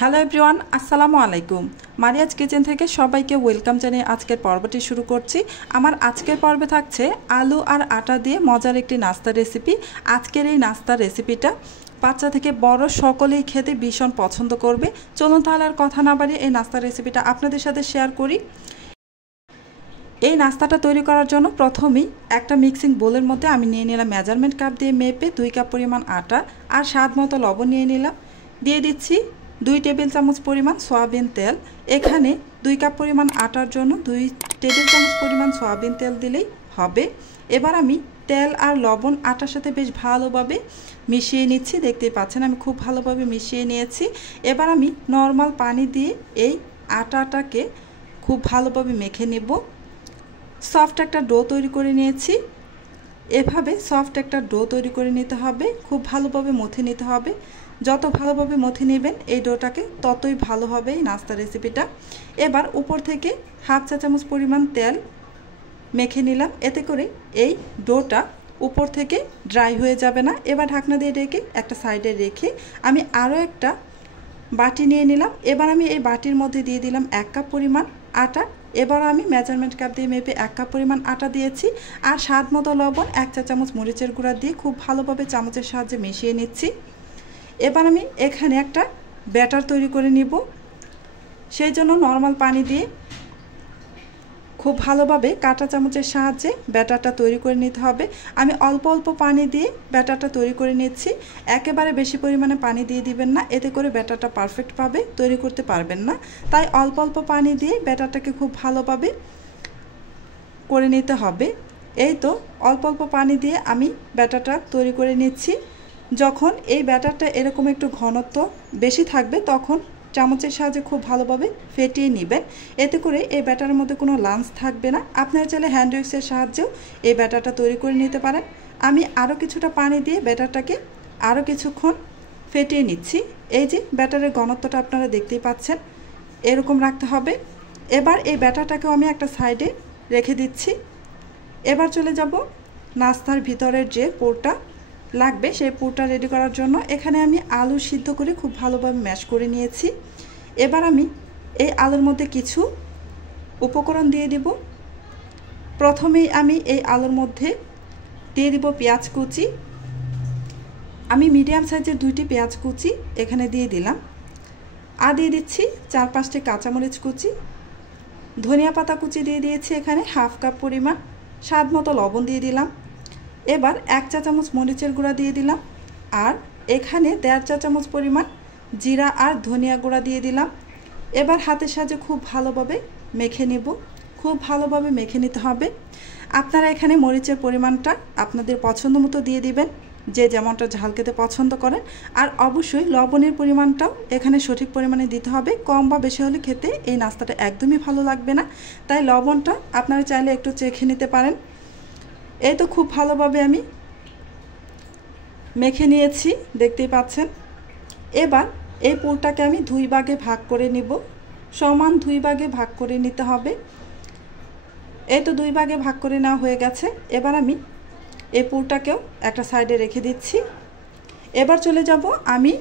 Hello everyone, আসসালামু আলাইকুম। Mariya's kitchen থেকে সবাইকে ওয়েলকাম জানিয়ে আজকের পর্বটি শুরু করছি। আমার আজকের পর্বে থাকছে আলু আর আটা দিয়ে মজার একটি নাস্তার রেসিপি। আজকের এই নাস্তার রেসিপিটা বাচ্চা থেকে বড় সকলেই খেতে ভীষণ পছন্দ করবে। চলুন তাহলে আর কথা না বাড়িয়ে এই নাস্তার রেসিপিটা আপনাদের সাথে শেয়ার করি। এই নাস্তাটা তৈরি করার জন্য প্রথমেই একটা মিক্সিং বোলের মধ্যে আমি নিয়ে নিলাম মেজারমেন্ট কাপ দিয়ে মেপে 2 কাপ পরিমাণ আটা আর স্বাদ মতো লবণ নিয়ে নিলাম। দিয়ে দিচ্ছি 2 টেবিল চামচ পরিমাণ সয়াবিন তেল। এখানে 2 কাপ পরিমাণ আটার জন্য 2 টেবিল চামচ পরিমাণ সয়াবিন তেল দিলেই হবে। এবার আমি তেল আর লবণ আটার সাথে বেশ ভালোভাবে মিশিয়ে নিচ্ছি। দেখতেই পাচ্ছেন আমি খুব ভালোভাবে মিশিয়ে নিয়েছি। এবার আমি নর্মাল পানি দিয়ে এই আটাটাকে খুব ভালোভাবে মেখে নেব। সফট একটা ডো তৈরি করে নিয়েছি। এভাবে সফট একটা ডো তৈরি করে নিতে হবে, খুব ভালোভাবে মথে নিতে হবে। যত ভালোভাবে মথে নেবেন এই ডোটাকে ততই ভালো হবে এই নাস্তা রেসিপিটা। এবার উপর থেকে হাফ চা চামচ পরিমাণ তেল মেখে নিলাম, এতে করে এই ডোটা উপর থেকে ড্রাই হয়ে যাবে না। এবার ঢাকনা দিয়ে ঢেকে একটা সাইডে রেখে আমি আরও একটা বাটি নিয়ে নিলাম। এবার আমি এই বাটির মধ্যে দিয়ে দিলাম 1 কাপ পরিমাণ আটা। এবার আমি মেজারমেন্ট কাপ দিয়ে মেপে 1 কাপ পরিমাণ আটা দিয়েছি আর স্বাদ মতো লবণ, 1 চা চামচ মরিচের গুঁড়া দিয়ে খুব ভালোভাবে চামচের সাহায্যে মিশিয়ে নিচ্ছি। এবার আমি এখানে একটা ব্যাটার তৈরি করে নিব। সেই জন্য নর্মাল পানি দিয়ে খুব ভালোভাবে কাঁটা চামচের সাহায্যে ব্যাটারটা তৈরি করে নিতে হবে। আমি অল্প অল্প পানি দিয়ে ব্যাটারটা তৈরি করে নিচ্ছি। একেবারে বেশি পরিমাণে পানি দিয়ে দিবেন না, এতে করে ব্যাটারটা পারফেক্টভাবে তৈরি করতে পারবেন না। তাই অল্প অল্প পানি দিয়ে ব্যাটারটাকে খুব ভালোভাবে করে নিতে হবে। এই তো অল্প অল্প পানি দিয়ে আমি ব্যাটারটা তৈরি করে নিচ্ছি। যখন এই ব্যাটারটা এরকম একটু ঘনত্ব বেশি থাকবে তখন চামচের সাহায্যে খুব ভালোভাবে ফেটিয়ে নেবেন, এতে করে এই ব্যাটারের মধ্যে কোনো লাঞ্চ থাকবে না। আপনারা চাইলে হ্যান্ড উইক্সের সাহায্যেও এই ব্যাটারটা তৈরি করে নিতে পারেন। আমি আরও কিছুটা পানি দিয়ে ব্যাটারটাকে আরও কিছুক্ষণ ফেটিয়ে নিচ্ছি। এই যে ব্যাটারের ঘনত্বটা আপনারা দেখতেই পাচ্ছেন, এরকম রাখতে হবে। এবার এই ব্যাটারটাকেও আমি একটা সাইডে রেখে দিচ্ছি। এবার চলে যাব নাস্তার ভিতরের যে পুরটা লাগবে সেই পুরটা রেডি করার জন্য। এখানে আমি আলু সিদ্ধ করে খুব ভালোভাবে ম্যাশ করে নিয়েছি। এবার আমি এই আলুর মধ্যে কিছু উপকরণ দিয়ে দিব। প্রথমেই আমি এই আলুর মধ্যে দিয়ে দিব পেঁয়াজ কুচি। আমি মিডিয়াম সাইজের 2টি পেঁয়াজ কুচি এখানে দিয়ে দিলাম। আর দিয়ে দিচ্ছি 4-5টি কাঁচামরিচ কুচি, ধনিয়া পাতা কুচি দিয়ে দিয়েছি এখানে হাফ কাপ পরিমাণ, স্বাদ মতো লবণ দিয়ে দিলাম। এবার 1 চা চামচ মরিচের গুঁড়া দিয়ে দিলাম আর এখানে 1.5 চা চামচ পরিমাণ জিরা আর ধনিয়া গুঁড়া দিয়ে দিলাম। এবার হাতের সাহায্যে খুব ভালোভাবে মেখে নেব, খুব ভালোভাবে মেখে নিতে হবে। আপনারা এখানে মরিচের পরিমাণটা আপনাদের পছন্দ মতো দিয়ে দিবেন, যে যেমনটা ঝাল খেতে পছন্দ করেন। আর অবশ্যই লবণের পরিমাণটাও এখানে সঠিক পরিমাণে দিতে হবে। কম বা বেশি হলে খেতে এই নাস্তাটা একদমই ভালো লাগবে না, তাই লবণটা আপনারা চাইলে একটু চেখে নিতে পারেন। এই তো খুব ভালোভাবে আমি মেখে নিয়েছি, দেখতেই পাচ্ছেন। এবার এই পুরটাকে আমি 2 ভাগে ভাগ করে নিব, সমান 2 ভাগে ভাগ করে নিতে হবে। এই তো 2 ভাগে ভাগ করে নেওয়া হয়ে গেছে। এবার আমি এই পুরটাকেও একটা সাইডে রেখে দিচ্ছি। এবার চলে যাব আমি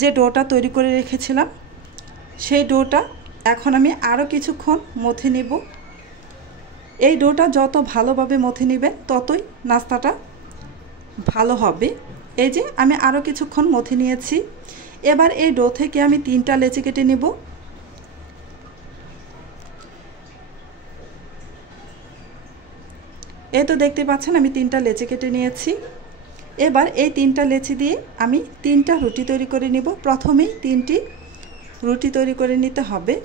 যে ডোটা তৈরি করে রেখেছিলাম সেই ডোটা এখন আমি আরও কিছুক্ষণ মথে নিব। এই ডোটা যত ভালোভাবে মথে নেবেন ততই নাস্তাটা ভালো হবে। এই যে আমি আরও কিছুক্ষণ মথে নিয়েছি। এবার এই ডো থেকে আমি 3টা লেচি কেটে নেব। এই তো দেখতে পাচ্ছেন আমি 3টা লেচি কেটে নিয়েছি। এবার এই 3টা লেচি দিয়ে আমি 3টা রুটি তৈরি করে নেব। প্রথমেই 3টি রুটি তৈরি করে নিতে হবে।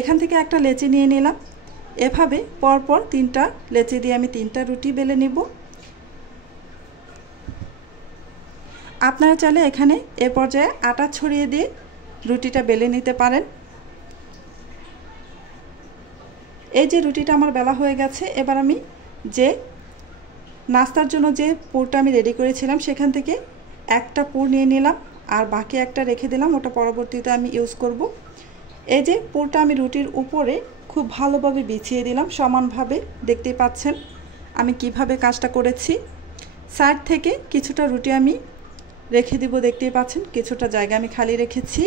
এখান থেকে একটা লেচি নিয়ে নিলাম। এভাবে পরপর 3টা লেচি দিয়ে আমি 3টা রুটি বেলে নেব। আপনারা চাইলে এখানে এ পর্যায়ে আটা ছড়িয়ে দিয়ে রুটিটা বেলে নিতে পারেন। এই যে রুটিটা আমার বেলা হয়ে গেছে। এবার আমি যে নাস্তার জন্য যে পুরটা আমি রেডি করেছিলাম সেখান থেকে একটা পুর নিয়ে নিলাম আর বাকি একটা রেখে দিলাম, ওটা পরবর্তীতে আমি ইউজ করব। এই যে পুরটা আমি রুটির উপরে খুব ভালোভাবে বিছিয়ে দিলাম সমানভাবে। দেখতেই পাচ্ছেন আমি কিভাবে কাজটা করেছি। সাইড থেকে কিছুটা রুটি আমি রেখে দিব। দেখতেই পাচ্ছেন কিছুটা জায়গা আমি খালি রেখেছি।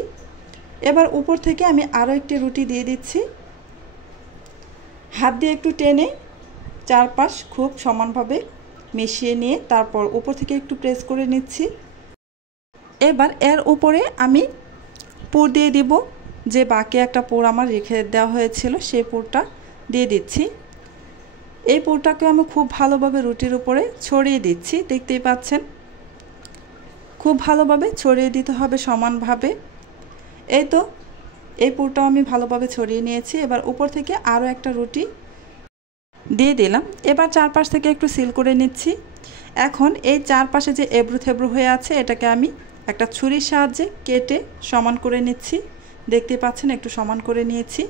এবার উপর থেকে আমি আরও একটি রুটি দিয়ে দিচ্ছি। হাত দিয়ে একটু টেনে চারপাশ খুব সমানভাবে মিশিয়ে নিয়ে তারপর উপর থেকে একটু প্রেস করে নিচ্ছি। এবার এর উপরে আমি পুর দিয়ে দিব। যে বাকি একটা পুর আমার রেখে দেওয়া হয়েছিল সেই পুরটা দিয়ে দিচ্ছি। এই পুরটাকে আমি খুব ভালোভাবে রুটির উপরে ছড়িয়ে দিচ্ছি। দেখতেই পাচ্ছেন খুব ভালোভাবে ছড়িয়ে দিতে হবে সমানভাবে। এই তো এই পুরটাও আমি ভালোভাবে ছড়িয়ে নিয়েছি। এবার উপর থেকে আরও একটা রুটি দিয়ে দিলাম। এবার চারপাশ থেকে একটু সিল করে নিচ্ছি। এখন এই চারপাশে যে এবড়ো থেবড়ো হয়ে আছে এটাকে আমি একটা ছুরির সাহায্যে কেটে সমান করে নিচ্ছি। দেখতে পাচ্ছেন একটু সমান করে নিয়েছি।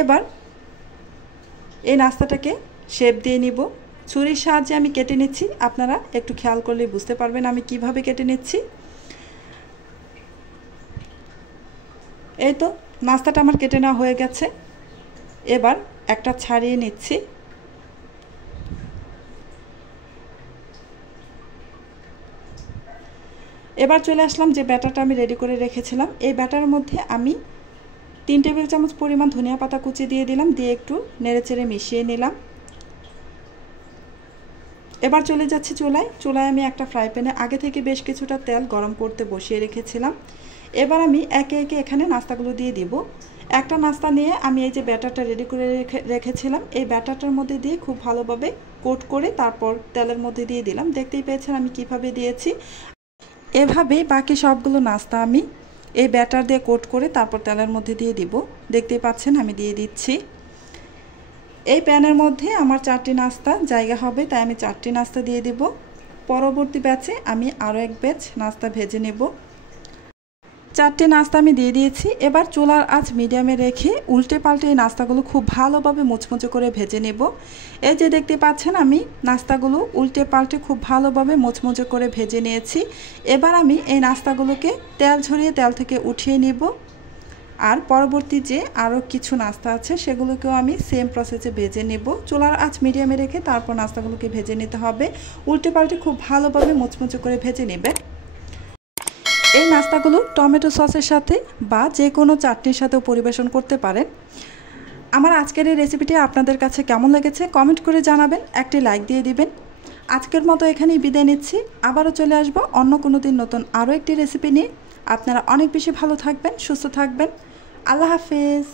এবার এই নাস্তাটাকে শেপ দিয়ে নিব। ছুরির সাহায্যে আমি কেটে নিচ্ছি। আপনারা একটু খেয়াল করলে বুঝতে পারবেন আমি কিভাবে কেটে নিচ্ছি। এই তো নাস্তাটা আমার কেটে নেওয়া হয়ে গেছে। এবার একটা ছাড়িয়ে নিচ্ছি। এবার চলে আসলাম যে ব্যাটারটা আমি রেডি করে রেখেছিলাম। এই ব্যাটারের মধ্যে আমি 3 টেবিল চামচ পরিমাণ ধনিয়া পাতা কুচি দিয়ে দিলাম, দিয়ে একটু নেড়েচেড়ে মিশিয়ে নিলাম। এবার চলে যাচ্ছি চুলায়। আমি একটা ফ্রাই প্যানে আগে থেকে বেশ কিছুটা তেল গরম করতে বসিয়ে রেখেছিলাম। এবার আমি একে একে এখানে নাস্তাগুলো দিয়ে দিব। একটা নাস্তা নিয়ে আমি এই যে ব্যাটারটা রেডি করে রেখেছিলাম এই ব্যাটারটার মধ্যে দিয়ে খুব ভালোভাবে কোট করে তারপর তেলের মধ্যে দিয়ে দিলাম। দেখতেই পেয়েছেন আমি কিভাবে দিয়েছি। এভাবেই বাকি সবগুলো নাস্তা আমি এই ব্যাটার দিয়ে কোট করে তারপর তেলের মধ্যে দিয়ে দিব। দেখতেই পাচ্ছেন আমি দিয়ে দিচ্ছি। এই প্যানের মধ্যে আমার 4টি নাস্তা জায়গা হবে, তাই আমি 4টি নাস্তা দিয়ে দিব। পরবর্তী ব্যাচে আমি আরও এক ব্যাচ নাস্তা ভেজে নেব। 4টি নাস্তা আমি দিয়ে দিয়েছি। এবার চুলার আঁচ মিডিয়ামে রেখে উল্টে পাল্টে এই নাস্তাগুলো খুব ভালোভাবে মুচমুচে করে ভেজে নেব। এই যে দেখতে পাচ্ছেন আমি নাস্তাগুলো উল্টে পাল্টে খুব ভালোভাবে মুচমুচে করে ভেজে নিয়েছি। এবার আমি এই নাস্তাগুলোকে তেল ঝরিয়ে তেল থেকে উঠিয়ে নেব। আর পরবর্তী যে আরও কিছু নাস্তা আছে সেগুলোকেও আমি সেম প্রসেসে ভেজে নেব। চুলার আঁচ মিডিয়ামে রেখে তারপর নাস্তাগুলোকে ভেজে নিতে হবে। উল্টে পাল্টে খুব ভালোভাবে মুচমুচে করে ভেজে নেবে। এই নাস্তাগুলো টমেটো সসের সাথে বা যে কোনো চাটনির সাথেও পরিবেশন করতে পারেন। আমার আজকের এই রেসিপিটি আপনাদের কাছে কেমন লেগেছে কমেন্ট করে জানাবেন, একটি লাইক দিয়ে দিবেন। আজকের মতো এখানেই বিদায় নিচ্ছি। আবারও চলে আসব অন্য কোনো দিন নতুন আরও একটি রেসিপি নিয়ে। আপনারা অনেক বেশি ভালো থাকবেন, সুস্থ থাকবেন। আল্লাহ হাফেজ।